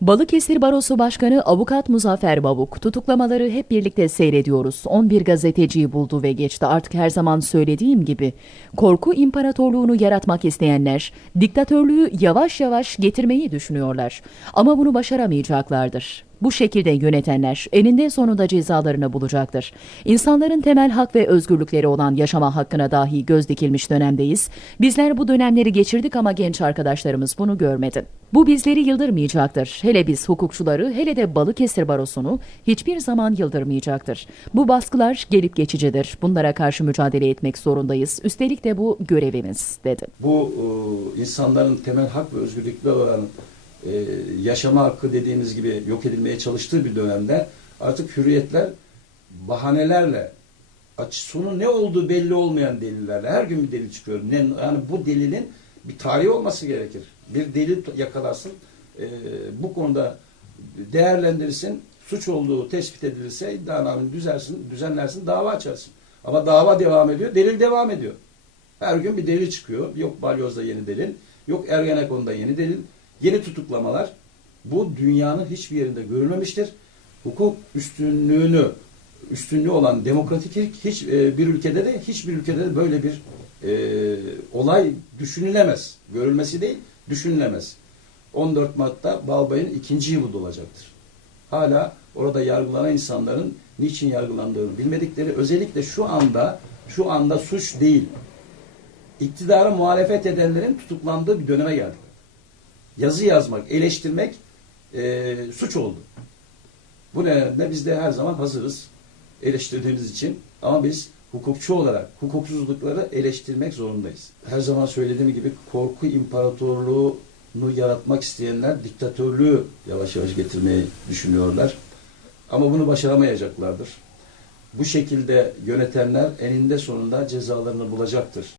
Balıkesir Barosu Başkanı Avukat Muzaffer Babuk, tutuklamaları hep birlikte seyrediyoruz. 11 gazeteciyi buldu ve geçti. Artık her zaman söylediğim gibi korku imparatorluğunu yaratmak isteyenler diktatörlüğü yavaş yavaş getirmeyi düşünüyorlar. Ama bunu başaramayacaklardır. Bu şekilde yönetenler eninde sonunda cezalarını bulacaktır. İnsanların temel hak ve özgürlükleri olan yaşama hakkına dahi göz dikilmiş dönemdeyiz. Bizler bu dönemleri geçirdik ama genç arkadaşlarımız bunu görmedi. Bu bizleri yıldırmayacaktır. Hele biz hukukçuları, hele de Balıkesir Barosu'nu hiçbir zaman yıldırmayacaktır. Bu baskılar gelip geçicidir. Bunlara karşı mücadele etmek zorundayız. Üstelik de bu görevimiz, dedi. bu e, insanların temel hak ve özgürlükleri olan e, yaşama hakkı dediğimiz gibi yok edilmeye çalıştığı bir dönemde artık hürriyetler bahanelerle sonu ne olduğu belli olmayan delillerle her gün bir delil çıkıyor. Ne, yani bu delilin bir tarihi olması gerekir. Bir delil yakalarsın. e, bu konuda değerlendirirsin. Suç olduğu tespit edilirse iddianameni düzersin, düzenlersin, dava açarsın. Ama dava devam ediyor, delil devam ediyor. Her gün bir delil çıkıyor. Yok Balyoz'da yeni delil, yok Ergenekon'da yeni delil, yeni tutuklamalar. Bu dünyanın hiçbir yerinde görülmemiştir. Hukuk üstünlüğünü, üstünlüğü olan demokratik hiç e, bir ülkede de hiçbir ülkede de böyle bir e, olay düşünülemez. Görülmesi değil, düşünülemez. 14 Mart'ta Balbay'ın ikinci yılı dolacaktır. Hala orada yargılanan insanların niçin yargılandığını bilmedikleri özellikle şu anda şu anda suç değil iktidara muhalefet edenlerin tutuklandığı bir döneme geldik. Yazı yazmak, eleştirmek e, suç oldu. Bu nedenle biz de her zaman hazırız eleştirdiğimiz için. Ama biz hukukçu olarak hukuksuzlukları eleştirmek zorundayız. Her zaman söylediğim gibi korku imparatorluğunu yaratmak isteyenler diktatörlüğü yavaş yavaş getirmeyi düşünüyorlar. Ama bunu başaramayacaklardır. Bu şekilde yönetenler eninde sonunda cezalarını bulacaktır.